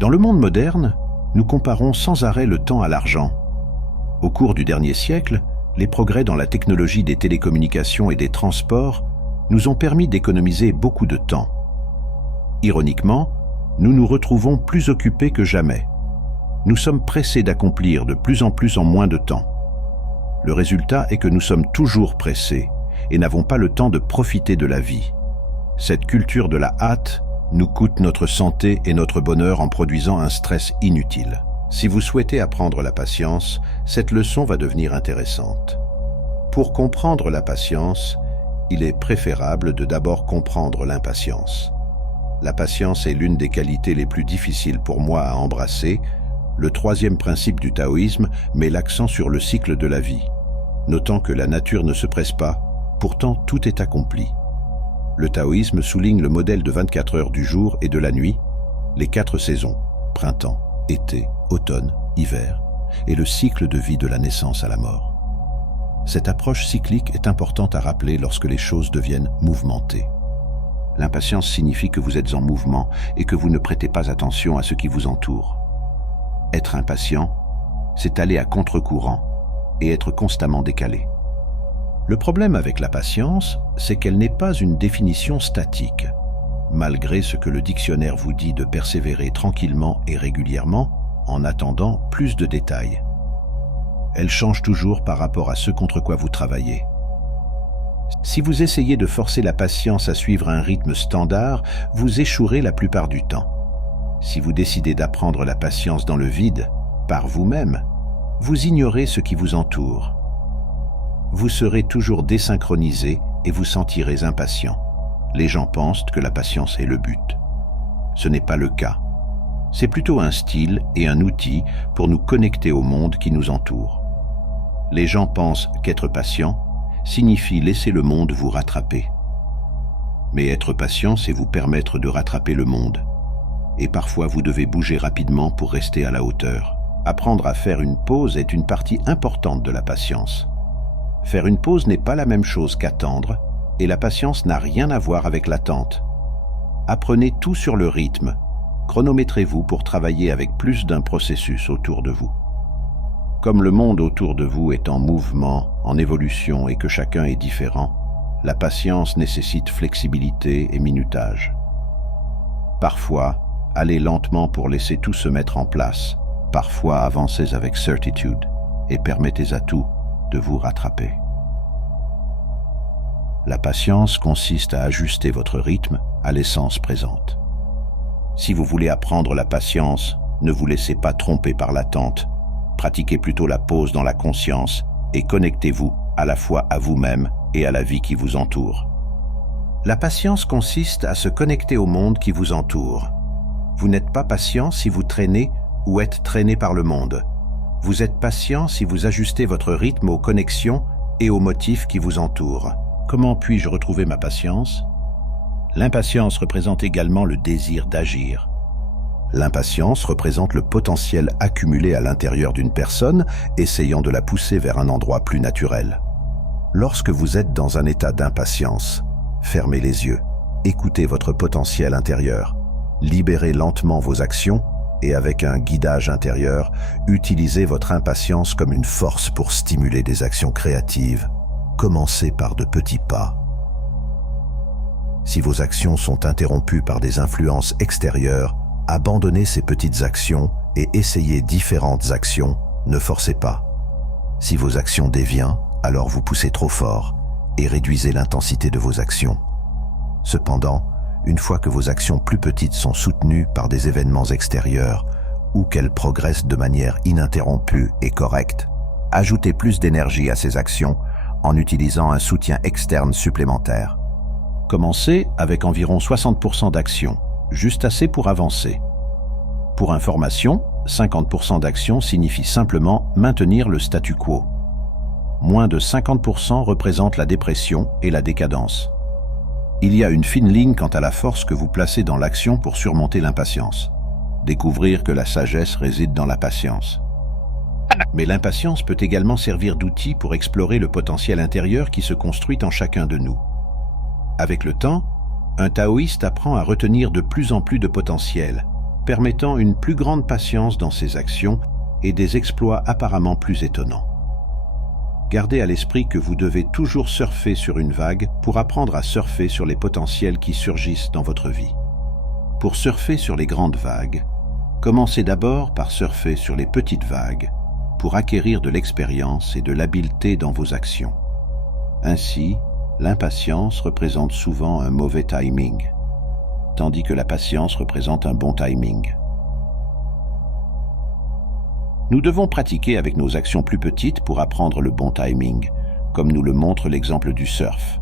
Dans le monde moderne, nous comparons sans arrêt le temps à l'argent. Au cours du dernier siècle, les progrès dans la technologie des télécommunications et des transports nous ont permis d'économiser beaucoup de temps. Ironiquement, nous nous retrouvons plus occupés que jamais. Nous sommes pressés d'accomplir de plus en plus en moins de temps. Le résultat est que nous sommes toujours pressés et n'avons pas le temps de profiter de la vie. Cette culture de la hâte nous coûte notre santé et notre bonheur en produisant un stress inutile. Si vous souhaitez apprendre la patience, cette leçon va devenir intéressante. Pour comprendre la patience, il est préférable de d'abord comprendre l'impatience. La patience est l'une des qualités les plus difficiles pour moi à embrasser. Le troisième principe du taoïsme met l'accent sur le cycle de la vie. Notant que la nature ne se presse pas, pourtant tout est accompli. Le taoïsme souligne le modèle de 24 heures du jour et de la nuit, les 4 saisons, printemps, été, automne, hiver, et le cycle de vie de la naissance à la mort. Cette approche cyclique est importante à rappeler lorsque les choses deviennent mouvementées. L'impatience signifie que vous êtes en mouvement et que vous ne prêtez pas attention à ce qui vous entoure. Être impatient, c'est aller à contre-courant et être constamment décalé. Le problème avec la patience, c'est qu'elle n'est pas une définition statique. Malgré ce que le dictionnaire vous dit de persévérer tranquillement et régulièrement, en attendant plus de détails. Elle change toujours par rapport à ce contre quoi vous travaillez. Si vous essayez de forcer la patience à suivre un rythme standard, vous échouerez la plupart du temps. Si vous décidez d'apprendre la patience dans le vide, par vous-même, vous ignorez ce qui vous entoure. Vous serez toujours désynchronisé et vous sentirez impatient. Les gens pensent que la patience est le but. Ce n'est pas le cas. C'est plutôt un style et un outil pour nous connecter au monde qui nous entoure. Les gens pensent qu'être patient signifie laisser le monde vous rattraper. Mais être patient, c'est vous permettre de rattraper le monde. Et parfois, vous devez bouger rapidement pour rester à la hauteur. Apprendre à faire une pause est une partie importante de la patience. Faire une pause n'est pas la même chose qu'attendre, et la patience n'a rien à voir avec l'attente. Apprenez tout sur le rythme. Chronométrez-vous pour travailler avec plus d'un processus autour de vous. Comme le monde autour de vous est en mouvement, en évolution et que chacun est différent, la patience nécessite flexibilité et minutage. Parfois, allez lentement pour laisser tout se mettre en place. Parfois, avancez avec certitude et permettez à tout de vous rattraper. La patience consiste à ajuster votre rythme à l'essence présente. Si vous voulez apprendre la patience, ne vous laissez pas tromper par l'attente. Pratiquez plutôt la pause dans la conscience et connectez-vous à la fois à vous-même et à la vie qui vous entoure. La patience consiste à se connecter au monde qui vous entoure. Vous n'êtes pas patient si vous traînez ou êtes traîné par le monde. Vous êtes patient si vous ajustez votre rythme aux connexions et aux motifs qui vous entourent. Comment puis-je retrouver ma patience? L'impatience représente également le désir d'agir. L'impatience représente le potentiel accumulé à l'intérieur d'une personne, essayant de la pousser vers un endroit plus naturel. Lorsque vous êtes dans un état d'impatience, fermez les yeux, écoutez votre potentiel intérieur, libérez lentement vos actions et avec un guidage intérieur, utilisez votre impatience comme une force pour stimuler des actions créatives. Commencez par de petits pas. Si vos actions sont interrompues par des influences extérieures, abandonnez ces petites actions et essayez différentes actions, ne forcez pas. Si vos actions dévient, alors vous poussez trop fort et réduisez l'intensité de vos actions. Cependant, une fois que vos actions plus petites sont soutenues par des événements extérieurs ou qu'elles progressent de manière ininterrompue et correcte, ajoutez plus d'énergie à ces actions en utilisant un soutien externe supplémentaire. Commencez avec environ 60% d'actions, juste assez pour avancer. Pour information, 50% d'actions signifie simplement maintenir le statu quo. Moins de 50% représente la dépression et la décadence. Il y a une fine ligne quant à la force que vous placez dans l'action pour surmonter l'impatience. Découvrir que la sagesse réside dans la patience. Mais l'impatience peut également servir d'outil pour explorer le potentiel intérieur qui se construit en chacun de nous. Avec le temps, un taoïste apprend à retenir de plus en plus de potentiel, permettant une plus grande patience dans ses actions et des exploits apparemment plus étonnants. Gardez à l'esprit que vous devez toujours surfer sur une vague pour apprendre à surfer sur les potentiels qui surgissent dans votre vie. Pour surfer sur les grandes vagues, commencez d'abord par surfer sur les petites vagues pour acquérir de l'expérience et de l'habileté dans vos actions. Ainsi, l'impatience représente souvent un mauvais timing, tandis que la patience représente un bon timing. Nous devons pratiquer avec nos actions plus petites pour apprendre le bon timing, comme nous le montre l'exemple du surf.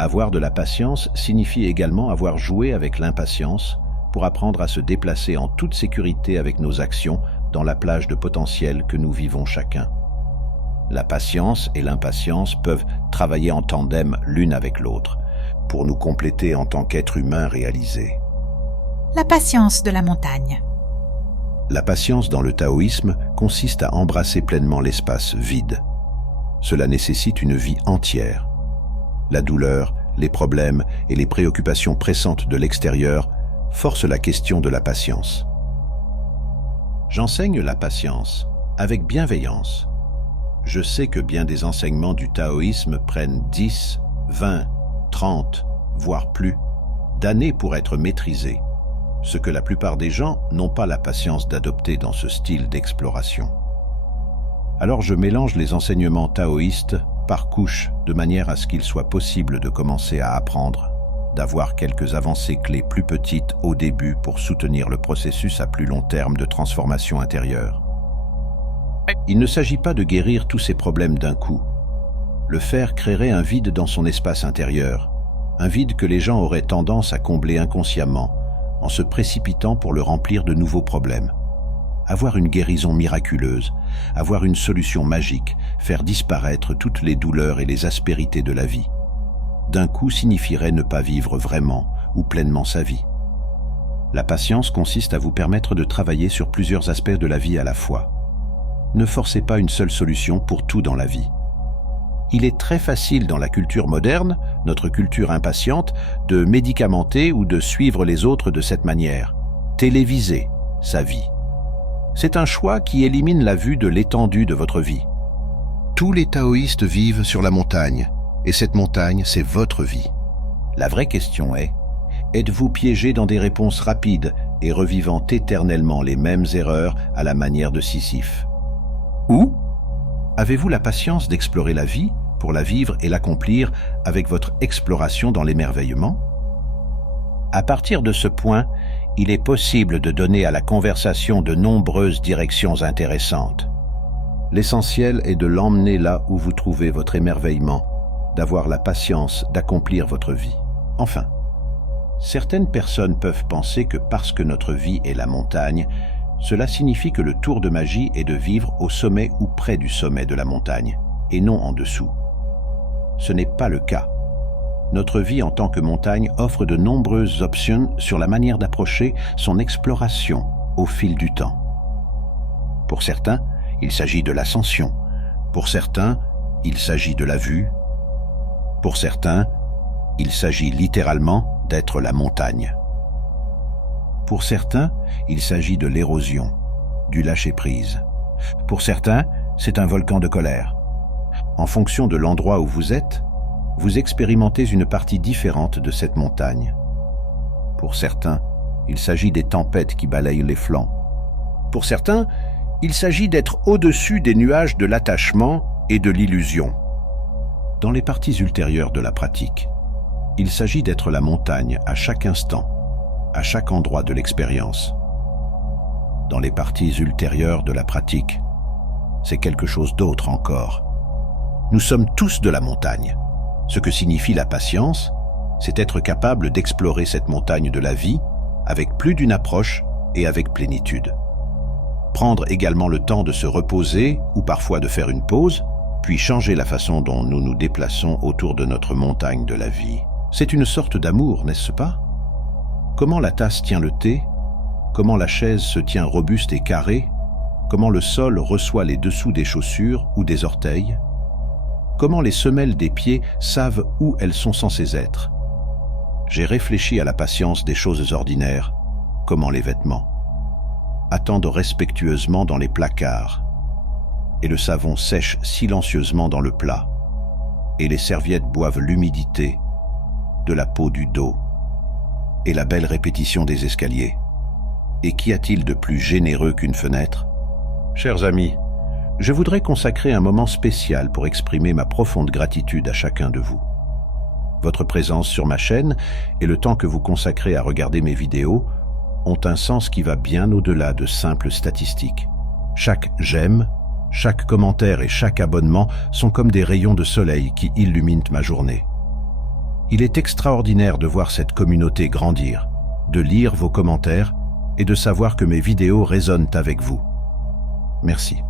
Avoir de la patience signifie également avoir joué avec l'impatience pour apprendre à se déplacer en toute sécurité avec nos actions dans la plage de potentiel que nous vivons chacun. La patience et l'impatience peuvent travailler en tandem l'une avec l'autre, pour nous compléter en tant qu'être humain réalisé. La patience de la montagne. La patience dans le taoïsme consiste à embrasser pleinement l'espace vide. Cela nécessite une vie entière. La douleur, les problèmes et les préoccupations pressantes de l'extérieur forcent la question de la patience. J'enseigne la patience avec bienveillance. Je sais que bien des enseignements du taoïsme prennent 10, 20, 30, voire plus, d'années pour être maîtrisés, ce que la plupart des gens n'ont pas la patience d'adopter dans ce style d'exploration. Alors je mélange les enseignements taoïstes par couches de manière à ce qu'il soit possible de commencer à apprendre, d'avoir quelques avancées clés plus petites au début pour soutenir le processus à plus long terme de transformation intérieure. Il ne s'agit pas de guérir tous ces problèmes d'un coup. Le faire créerait un vide dans son espace intérieur, un vide que les gens auraient tendance à combler inconsciemment, en se précipitant pour le remplir de nouveaux problèmes. Avoir une guérison miraculeuse, avoir une solution magique, faire disparaître toutes les douleurs et les aspérités de la vie, d'un coup signifierait ne pas vivre vraiment ou pleinement sa vie. La patience consiste à vous permettre de travailler sur plusieurs aspects de la vie à la fois. Ne forcez pas une seule solution pour tout dans la vie. Il est très facile dans la culture moderne, notre culture impatiente, de médicamenter ou de suivre les autres de cette manière, téléviser sa vie. C'est un choix qui élimine la vue de l'étendue de votre vie. Tous les taoïstes vivent sur la montagne, et cette montagne, c'est votre vie. La vraie question est, êtes-vous piégé dans des réponses rapides et revivant éternellement les mêmes erreurs à la manière de Sisyphe? Ou avez-vous la patience d'explorer la vie pour la vivre et l'accomplir avec votre exploration dans l'émerveillement? À partir de ce point, il est possible de donner à la conversation de nombreuses directions intéressantes. L'essentiel est de l'emmener là où vous trouvez votre émerveillement, d'avoir la patience d'accomplir votre vie. Enfin, certaines personnes peuvent penser que parce que notre vie est la montagne, cela signifie que le tour de magie est de vivre au sommet ou près du sommet de la montagne, et non en dessous. Ce n'est pas le cas. Notre vie en tant que montagne offre de nombreuses options sur la manière d'approcher son exploration au fil du temps. Pour certains, il s'agit de l'ascension. Pour certains, il s'agit de la vue. Pour certains, il s'agit littéralement d'être la montagne. Pour certains, il s'agit de l'érosion, du lâcher-prise. Pour certains, c'est un volcan de colère. En fonction de l'endroit où vous êtes, vous expérimentez une partie différente de cette montagne. Pour certains, il s'agit des tempêtes qui balayent les flancs. Pour certains, il s'agit d'être au-dessus des nuages de l'attachement et de l'illusion. Dans les parties ultérieures de la pratique, il s'agit d'être la montagne à chaque instant, à chaque endroit de l'expérience. Dans les parties ultérieures de la pratique, c'est quelque chose d'autre encore. Nous sommes tous de la montagne. Ce que signifie la patience, c'est être capable d'explorer cette montagne de la vie avec plus d'une approche et avec plénitude. Prendre également le temps de se reposer ou parfois de faire une pause, puis changer la façon dont nous nous déplaçons autour de notre montagne de la vie. C'est une sorte d'amour, n'est-ce pas? Comment la tasse tient le thé? Comment la chaise se tient robuste et carrée? Comment le sol reçoit les dessous des chaussures ou des orteils? Comment les semelles des pieds savent où elles sont censées être? J'ai réfléchi à la patience des choses ordinaires, comment les vêtements. attendent respectueusement dans les placards, et le savon sèche silencieusement dans le plat, et les serviettes boivent l'humidité de la peau du dos, et la belle répétition des escaliers. Et qu'y a-t-il de plus généreux qu'une fenêtre? Chers amis, je voudrais consacrer un moment spécial pour exprimer ma profonde gratitude à chacun de vous. Votre présence sur ma chaîne et le temps que vous consacrez à regarder mes vidéos ont un sens qui va bien au-delà de simples statistiques. Chaque j'aime, chaque commentaire et chaque abonnement sont comme des rayons de soleil qui illuminent ma journée. Il est extraordinaire de voir cette communauté grandir, de lire vos commentaires et de savoir que mes vidéos résonnent avec vous. Merci.